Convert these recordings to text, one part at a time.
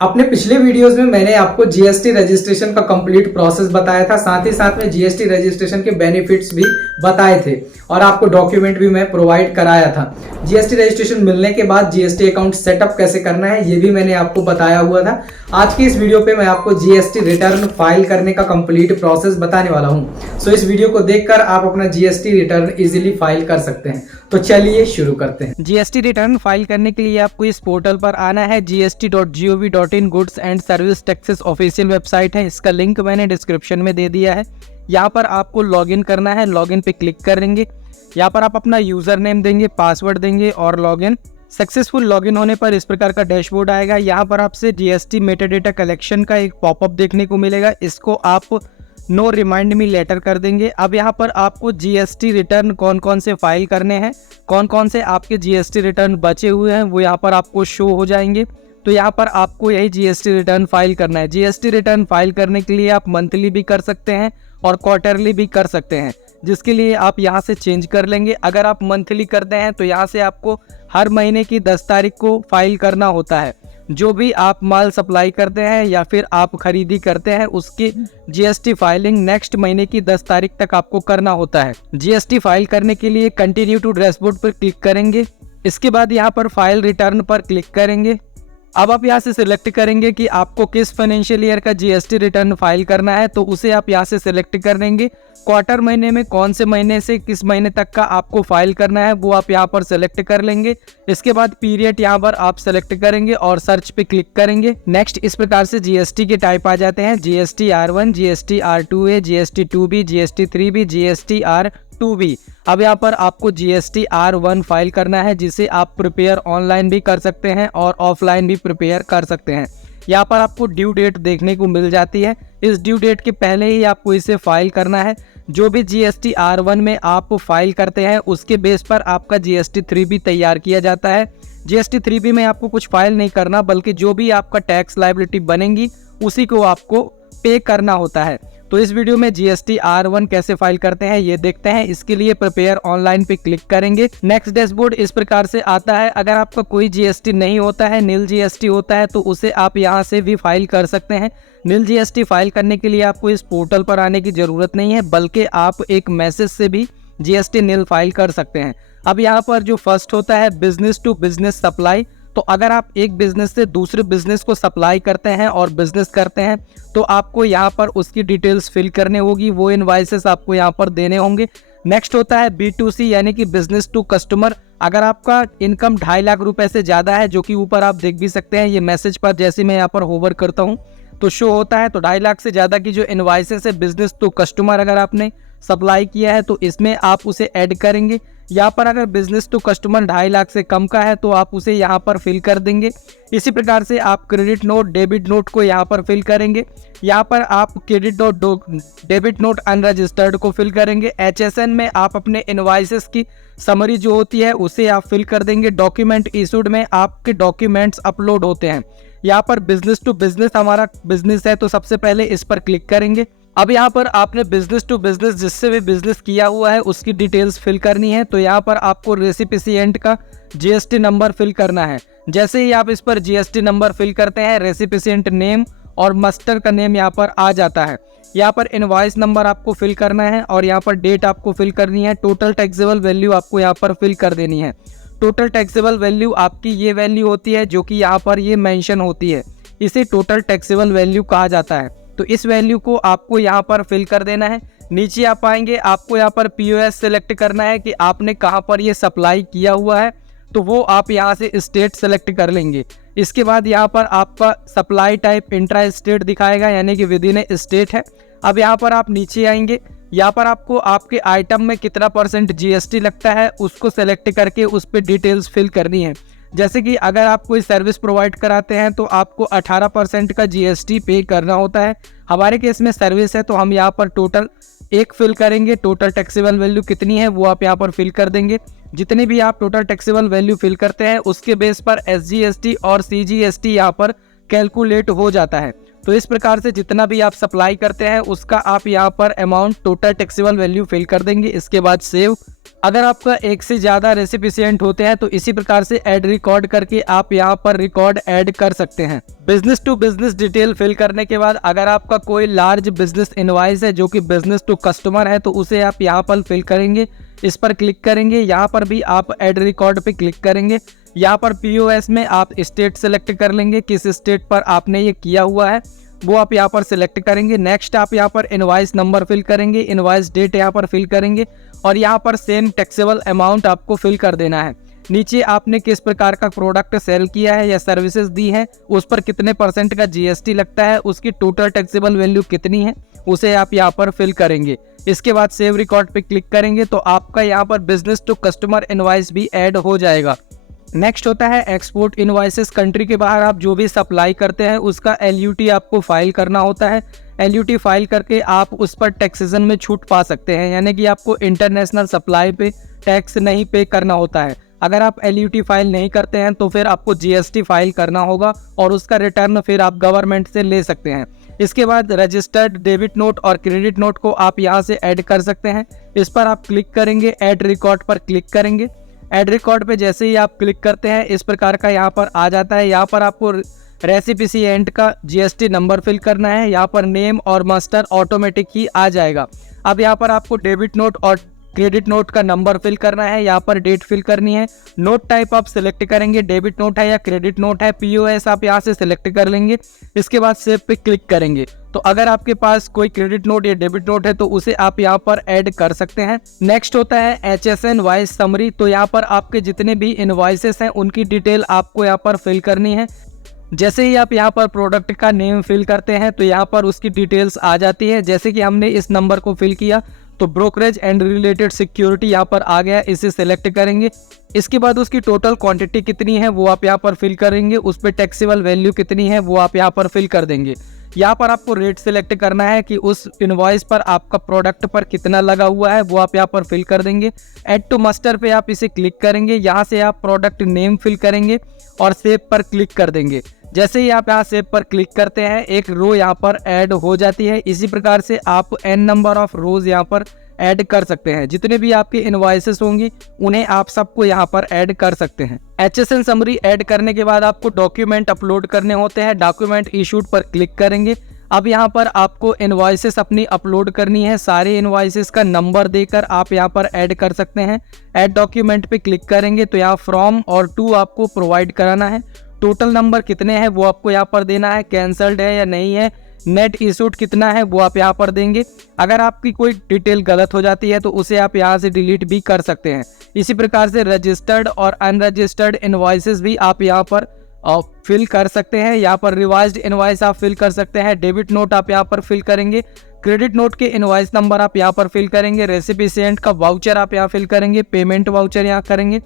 अपने पिछले वीडियोस में मैंने आपको जीएसटी रजिस्ट्रेशन का कंप्लीट प्रोसेस बताया था, साथ ही साथ में जीएसटी रजिस्ट्रेशन के बेनिफिट्स भी बताए थे और आपको डॉक्यूमेंट भी मैं प्रोवाइड कराया था। जीएसटी रजिस्ट्रेशन मिलने के बाद जीएसटी अकाउंट सेटअप कैसे करना है ये भी मैंने आपको बताया हुआ था। आज की इस वीडियो पे मैं आपको जीएसटी रिटर्न फाइल करने का कंप्लीट प्रोसेस बताने वाला हूँ। सो इस वीडियो को देखकर आप अपना जीएसटी रिटर्न इजीली फाइल कर सकते हैं। तो चलिए शुरू करते हैं। जीएसटी रिटर्न फाइल करने के लिए आपको इस पोर्टल पर आना है। gst.gov.in goods and service taxes official website है, इसका लिंक मैंने डिस्क्रिप्शन में दे दिया है। यहाँ पर आपको लॉगिन करना है, लॉगिन पे क्लिक करेंगे। यहाँ पर आप अपना यूजर नेम देंगे, पासवर्ड देंगे और लॉगिन। सक्सेसफुल लॉगिन होने पर इस प्रकार का डैशबोर्ड आएगा। यहाँ पर आपसे जीएसटी मेटाडेटा कलेक्शन का एक पॉपअप देखने को मिलेगा, इसको आप नो रिमाइंड मी लेटर कर देंगे। अब यहाँ पर आपको जीएसटी रिटर्न कौन कौन से फाइल करने हैं, कौन कौन से आपके जीएसटी रिटर्न बचे हुए हैं वो यहाँ पर आपको शो हो जाएंगे। तो यहाँ पर आपको यही जीएसटी रिटर्न फाइल करना है। जीएसटी रिटर्न फाइल करने के लिए आप मंथली भी कर सकते हैं और क्वार्टरली भी कर सकते हैं, जिसके लिए आप यहाँ से चेंज कर लेंगे। अगर आप मंथली करते हैं तो यहाँ से आपको हर महीने की 10 तारीख को फाइल करना होता है। जो भी आप माल सप्लाई करते हैं या फिर आप खरीदी करते हैं उसकी जीएसटी फाइलिंग नेक्स्ट महीने की 10 तारीख तक आपको करना होता है। जीएसटी फाइल करने के लिए कंटिन्यू टू डैशबोर्ड पर क्लिक करेंगे। इसके बाद यहाँ पर फाइल रिटर्न पर क्लिक करेंगे। अब आप यहाँ से सिलेक्ट करेंगे कि आपको किस फाइनेंशियल ईयर का जीएसटी रिटर्न फाइल करना है, तो उसे आप यहाँ से सिलेक्ट करेंगे। क्वार्टर महीने में कौन से महीने से किस महीने तक का आपको फाइल करना है वो आप यहाँ पर सिलेक्ट कर लेंगे। इसके बाद पीरियड यहाँ पर आप सिलेक्ट करेंगे और सर्च पे क्लिक करेंगे। नेक्स्ट इस प्रकार से जीएसटी के टाइप आ जाते हैं, GST R1, GST R2A, GST 2B, GST 3B, GST R2B। अब यहाँ पर आपको जीएसटी R1 फाइल करना है, जिसे आप प्रिपेयर ऑनलाइन भी कर सकते हैं और ऑफलाइन भी प्रिपेयर कर सकते हैं। यहाँ पर आपको ड्यू डेट देखने को मिल जाती है, इस ड्यू डेट के पहले ही आपको इसे फाइल करना है। जो भी जीएसटी R1 में आप फाइल करते हैं उसके बेस पर आपका जीएसटी 3B तैयार किया जाता है। जीएसटी 3B में आपको कुछ फाइल नहीं करना, बल्कि जो भी आपका टैक्स लायबिलिटी बनेगी उसी को आपको पे करना होता है। तो इस वीडियो में जीएसटी R1 कैसे फाइल करते हैं ये देखते हैं। इसके लिए प्रिपेयर ऑनलाइन पे क्लिक करेंगे। नेक्स्ट डैशबोर्ड इस प्रकार से आता है। अगर आपका कोई जीएसटी नहीं होता है, नील जीएसटी होता है, तो उसे आप यहाँ से भी फाइल कर सकते हैं। नील जीएसटी फाइल करने के लिए आपको इस पोर्टल पर आने की जरूरत नहीं है, बल्कि आप एक मैसेज से भी जीएसटी नील फाइल कर सकते हैं। अब यहाँ पर जो फर्स्ट होता है बिजनेस टू बिजनेस सप्लाई, तो अगर आप एक बिजनेस से दूसरे बिजनेस को सप्लाई करते हैं और बिजनेस करते हैं तो आपको यहाँ पर उसकी डिटेल्स फिल करने होगी, वो इनवॉइसेस आपको यहाँ पर देने होंगे। नेक्स्ट होता है B2C यानी कि बिजनेस टू कस्टमर। अगर आपका इनकम 2.5 लाख रुपए से ज़्यादा है, जो कि ऊपर आप देख भी सकते हैं, ये मैसेज पर जैसे मैं यहाँ पर होवर करता हूँ तो शो होता है। तो 2.5 लाख से ज़्यादा की जो इनवॉइसेस है बिजनेस टू कस्टमर अगर आपने सप्लाई किया है तो इसमें आप उसे ऐड करेंगे। यहाँ पर अगर बिजनेस टू कस्टमर 2.5 लाख से कम का है तो आप उसे यहाँ पर फिल कर देंगे। इसी प्रकार से आप क्रेडिट नोट, डेबिट नोट को यहाँ पर फिल करेंगे। यहाँ पर आप credit note, debit note unregistered को फिल करेंगे। HSN में आप अपने इनवॉइसेस की समरी जो होती है उसे आप फिल कर देंगे। डॉक्यूमेंट इशूड में आपके डॉक्यूमेंट्स अपलोड होते हैं। यहाँ पर बिजनेस टू बिजनेस हमारा बिजनेस है तो सबसे पहले इस पर क्लिक करेंगे। अब यहाँ पर आपने बिजनेस टू बिजनेस जिससे भी बिजनेस किया हुआ है उसकी डिटेल्स फिल करनी है। तो यहाँ पर आपको रेसिपिशिएंट का जीएसटी नंबर फिल करना है। जैसे ही आप इस पर जीएसटी नंबर फिल करते हैं, रेसिपिशिएंट नेम और मस्टर का नेम यहाँ पर आ जाता है। यहाँ पर इनवॉइस नंबर आपको फिल करना है और यहाँ पर डेट आपको फिल करनी है। टोटल टैक्सेबल वैल्यू आपको यहाँ पर फिल कर देनी है। टोटल टैक्सेबल वैल्यू आपकी ये वैल्यू होती है जो कि यहाँ पर ये मेंशन होती है, इसे टोटल टैक्सेबल वैल्यू कहा जाता है। तो इस वैल्यू को आपको यहाँ पर फिल कर देना है। नीचे आप आएंगे, आपको यहाँ पर POS सेलेक्ट करना है कि आपने कहाँ पर ये सप्लाई किया हुआ है, तो वो आप यहाँ से स्टेट सेलेक्ट कर लेंगे। इसके बाद यहाँ पर आपका सप्लाई टाइप इंट्रा स्टेट दिखाएगा, यानी कि विद इन ए स्टेट है। अब यहाँ पर आप नीचे आएंगे, यहाँ पर आपको आपके आइटम में कितना % जीएसटी लगता है उसको सेलेक्ट करके उस पर डिटेल्स फिल करनी है। जैसे कि अगर आप कोई सर्विस प्रोवाइड कराते हैं तो आपको 18% का जीएसटी पे करना होता है। हमारे केस में सर्विस है तो हम यहाँ पर टोटल 1 फिल करेंगे। टोटल टैक्सेबल वैल्यू कितनी है वो आप यहाँ पर फिल कर देंगे। जितने भी आप टोटल टैक्सेबल वैल्यू फिल करते हैं उसके बेस पर SGST और CGST यहाँ पर कैलकुलेट हो जाता है। तो इस प्रकार से जितना भी आप सप्लाई करते हैं उसका आप यहाँ पर amount total taxable value fill कर देंगे। इसके बाद सेव। अगर आपका एक से ज़्यादा रेसिपिएंट होते हैं तो इसी प्रकार से ऐड रिकॉर्ड करके आप यहाँ पर रिकॉर्ड ऐड कर सकते हैं। Business to business detail fill करने के बाद अगर आपका कोई लार्ज बिजनेस इनवॉइस है जो कि बिजनेस टू कस्टमर है तो उसे आप यहाँ पर फिल करेंगे। इस पर क्लिक करेंगे, यहाँ पर भी आप ऐड रिकॉर्ड पे क्लिक करेंगे। यहाँ पर पीओएस में आप स्टेट सेलेक्ट कर लेंगे, किस स्टेट पर आपने ये किया हुआ है वो आप यहाँ पर सिलेक्ट करेंगे। नेक्स्ट आप यहाँ पर इनवॉइस नंबर फिल करेंगे, इनवॉइस डेट यहाँ पर फिल करेंगे और यहाँ पर सेम टैक्सेबल अमाउंट आपको फिल कर देना है। नीचे आपने किस प्रकार का प्रोडक्ट सेल किया है या सर्विसेज दी है, उस पर कितने % का जीएसटी लगता है, उसकी टोटल टैक्सेबल वैल्यू कितनी है, उसे आप यहाँ पर फिल करेंगे। इसके बाद सेव रिकॉर्ड पे क्लिक करेंगे तो आपका यहाँ पर बिजनेस टू कस्टमर इनवॉइस भी ऐड हो जाएगा। नेक्स्ट होता है एक्सपोर्ट इनवॉइसेस। कंट्री के बाहर आप जो भी सप्लाई करते हैं उसका LUT आपको फाइल करना होता है। LUT फाइल करके आप उस पर टैक्सेशन में छूट पा सकते हैं, यानी कि आपको इंटरनेशनल सप्लाई पे टैक्स नहीं पे करना होता है। अगर आप LUT फाइल नहीं करते हैं तो फिर आपको GST फाइल करना होगा और उसका रिटर्न फिर आप गवर्नमेंट से ले सकते हैं। इसके बाद रजिस्टर्ड डेबिट नोट और क्रेडिट नोट को आप यहाँ से ऐड कर सकते हैं। इस पर आप क्लिक करेंगे, ऐड रिकॉर्ड पर क्लिक करेंगे। ऐड रिकॉर्ड पे जैसे ही आप क्लिक करते हैं इस प्रकार का यहाँ पर आ जाता है। यहाँ पर आपको रेसिपिएंट का GST नंबर फिल करना है। यहाँ पर नेम और मस्टर ऑटोमेटिक ही आ जाएगा। अब यहाँ पर आपको डेबिट नोट और क्रेडिट नोट का नंबर फिल करना है, यहाँ पर डेट फिल करनी है। नोट टाइप आप सिलेक्ट करेंगे, डेबिट नोट है या क्रेडिट नोट है। पीओएस आप यहाँ से सिलेक्ट कर लेंगे। इसके बाद सेव पे क्लिक करेंगे। तो अगर आपके पास कोई क्रेडिट नोट या डेबिट नोट है तो उसे आप यहाँ पर ऐड कर सकते हैं। नेक्स्ट होता है HSN इनवॉइस समरी। तो यहाँ पर आपके जितने भी इनवॉइसेस हैं उनकी डिटेल आपको यहाँ पर फिल करनी है। जैसे ही आप यहाँ पर प्रोडक्ट का नेम फिल करते हैं तो यहाँ पर उसकी डिटेल्स आ जाती है। जैसे कि हमने इस नंबर को फिल किया तो ब्रोकरेज एंड रिलेटेड सिक्योरिटी यहाँ पर आ गया, इसे सिलेक्ट करेंगे। इसके बाद उसकी टोटल क्वांटिटी कितनी है वो आप यहाँ पर फिल करेंगे, उस पर टैक्सेबल वैल्यू कितनी है वो आप यहाँ पर फिल कर देंगे। यहाँ पर आपको रेट सिलेक्ट करना है कि उस इनवॉइस पर आपका प्रोडक्ट पर कितना लगा हुआ है वो आप यहाँ पर फिल कर देंगे। ऐड टू मास्टर पे आप इसे क्लिक करेंगे, यहाँ से आप प्रोडक्ट नेम फिल करेंगे और सेव पर क्लिक कर देंगे। जैसे ही आप यहाँ सेव पर क्लिक करते हैं एक रो यहाँ पर ऐड हो जाती है। इसी प्रकार से आप n नंबर ऑफ रोज यहाँ पर ऐड कर सकते हैं। जितने भी आपके इनवॉइसेस होंगी उन्हें आप सबको यहाँ पर ऐड कर सकते हैं। HSN समरी ऐड करने के बाद आपको डॉक्यूमेंट अपलोड करने होते हैं। डॉक्यूमेंट इशूड पर क्लिक करेंगे। अब यहाँ पर आपको इनवॉइसेस अपनी अपलोड करनी है। सारे इनवॉइसेस का नंबर देकर आप यहाँ पर ऐड कर सकते हैं। ऐड डॉक्यूमेंट पे क्लिक करेंगे तो यहाँ फ्रॉम और टू आपको प्रोवाइड कराना है। टोटल नंबर कितने हैं वो आपको यहाँ पर देना है, कैंसल्ड है या नहीं है, नेट इशूड कितना है वो आप यहाँ पर देंगे। अगर आपकी कोई डिटेल गलत हो जाती है तो उसे आप यहाँ से डिलीट भी कर सकते हैं। इसी प्रकार से रजिस्टर्ड और अनरजिस्टर्ड इनवॉइसेस भी आप यहाँ पर फिल कर सकते हैं। यहाँ पर रिवाइज्ड इनवॉइस आप फिल कर सकते हैं। डेबिट नोट आप यहाँ पर फिल करेंगे। क्रेडिट नोट के इनवॉइस नंबर आप यहाँ पर फिल करेंगे। रेसिपिएंट का वाउचर आप यहाँ फिल करेंगे। पेमेंट वाउचर यहाँ करेंगे।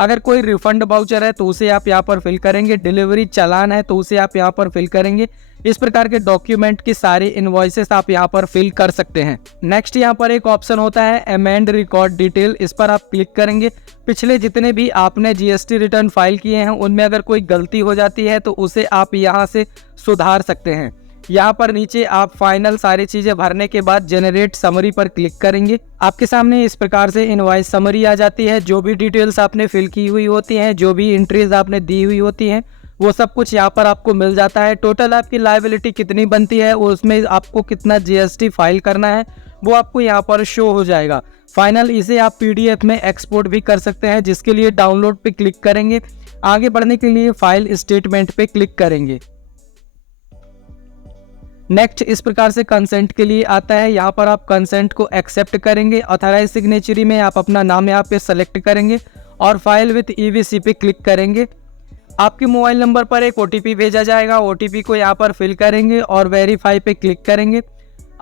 अगर कोई रिफंड वाउचर है तो उसे आप यहाँ पर फिल करेंगे। डिलीवरी चालान है तो उसे आप यहाँ पर फिल करेंगे। इस प्रकार के डॉक्यूमेंट की सारी इनवॉइसेस आप यहाँ पर फिल कर सकते हैं। नेक्स्ट यहाँ पर एक ऑप्शन होता है अमेंड रिकॉर्ड डिटेल, इस पर आप क्लिक करेंगे। पिछले जितने भी आपने GST रिटर्न फाइल किए हैं उनमें अगर कोई गलती हो जाती है तो उसे आप यहाँ से सुधार सकते हैं। यहाँ पर नीचे आप फाइनल सारी चीजें भरने के बाद जनरेट समरी पर क्लिक करेंगे। आपके सामने इस प्रकार से इनवॉइस समरी आ जाती है। जो भी डिटेल्स आपने फिल की हुई होती हैं, जो भी एंट्रीज आपने दी हुई होती हैं, वो सब कुछ यहाँ पर आपको मिल जाता है। टोटल आपकी लायबिलिटी कितनी बनती है, उसमें आपको कितना GST फाइल करना है वो आपको यहाँ पर शो हो जाएगा। फाइनल इसे आप PDF में एक्सपोर्ट भी कर सकते हैं, जिसके लिए डाउनलोड पे क्लिक करेंगे। आगे बढ़ने के लिए फाइल स्टेटमेंट पे क्लिक करेंगे। नेक्स्ट इस प्रकार से कंसेंट के लिए आता है। यहाँ पर आप कंसेंट को एक्सेप्ट करेंगे। ऑथराइज सिग्नेचरी में आप अपना नाम यहाँ पे सेलेक्ट करेंगे और फाइल विथ EVC पे क्लिक करेंगे। आपके मोबाइल नंबर पर एक OTP भेजा जाएगा। OTP को यहाँ पर फिल करेंगे और वेरीफाई पे क्लिक करेंगे।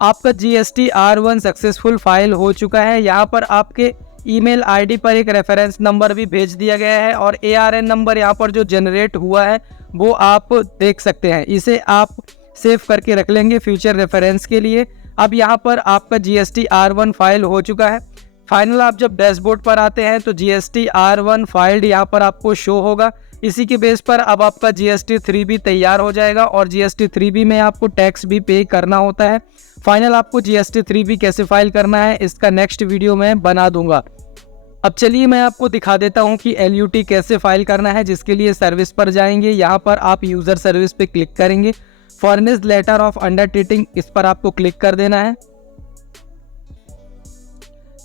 आपका GST R1 सक्सेसफुल फाइल हो चुका है। यहाँ पर आपके ईमेल ID पर एक रेफरेंस नंबर भी भेज दिया गया है और ARN नंबर यहाँ पर जो जनरेट हुआ है वो आप देख सकते हैं। इसे आप सेव करके रख लेंगे फ्यूचर रेफरेंस के लिए। अब यहाँ पर आपका GST R1 फाइल हो चुका है। फाइनल आप जब डैशबोर्ड पर आते हैं तो GST R1 फाइल्ड यहाँ पर आपको शो होगा। इसी के बेस पर अब आपका GST 3B तैयार हो जाएगा और GST 3B में आपको टैक्स भी पे करना होता है। फाइनल आपको GST 3B कैसे फाइल करना है इसका नेक्स्ट वीडियो में बना दूंगा। अब चलिए मैं आपको दिखा देता हूं कि LUT कैसे फाइल करना है, जिसके लिए सर्विस पर जाएंगे। यहाँ पर आप यूज़र सर्विस पे क्लिक करेंगे, फर्निश्ड लेटर ऑफ अंडरटेकिंग इस पर आपको क्लिक कर देना है।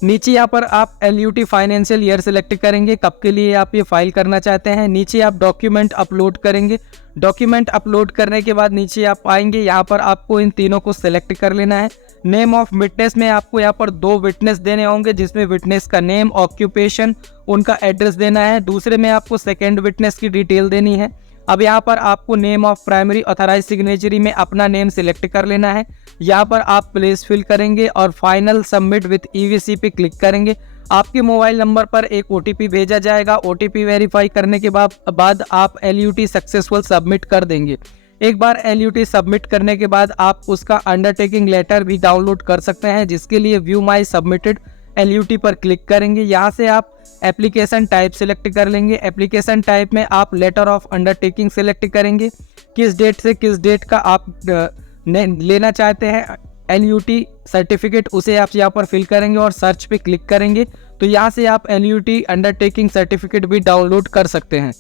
नीचे यहाँ पर आप LUT फाइनेंशियल ईयर सेलेक्ट करेंगे, कब के लिए आप ये फाइल करना चाहते हैं। नीचे आप डॉक्यूमेंट अपलोड करेंगे, डॉक्यूमेंट अपलोड करने के बाद नीचे आप आएंगे, यहाँ पर आपको इन तीनों को सिलेक्ट कर लेना है। नेम ऑफ विटनेस में आपको यहाँ पर 2 विटनेस देने होंगे, जिसमें विटनेस का नेम, ऑक्यूपेशन, उनका एड्रेस देना है। दूसरे में आपको सेकेंड विटनेस की डिटेल देनी है। अब यहाँ पर आपको name of primary authorise signatory में अपना नेम सिलेक्ट कर लेना है। यहाँ पर आप प्लेस फिल करेंगे और फाइनल सबमिट विथ EVC पे क्लिक करेंगे। आपके मोबाइल नंबर पर एक OTP भेजा जाएगा। OTP वेरीफाई करने के बाद आप LUT सक्सेसफुल सबमिट कर देंगे। एक बार LUT सबमिट करने के बाद आप उसका अंडरटेकिंग लेटर भी डाउनलोड कर सकते हैं, जिसके लिए व्यू माई सबमिटेड LUT पर क्लिक करेंगे। यहाँ से आप एप्लीकेशन टाइप सेलेक्ट कर लेंगे। एप्लीकेशन टाइप में आप लेटर ऑफ अंडरटेकिंग सेलेक्ट करेंगे, किस डेट से किस डेट का आप लेना चाहते हैं LUT सर्टिफिकेट, उसे आप यहाँ पर फिल करेंगे और सर्च पे क्लिक करेंगे। तो यहाँ से आप LUT अंडरटेकिंग सर्टिफिकेट भी डाउनलोड कर सकते हैं।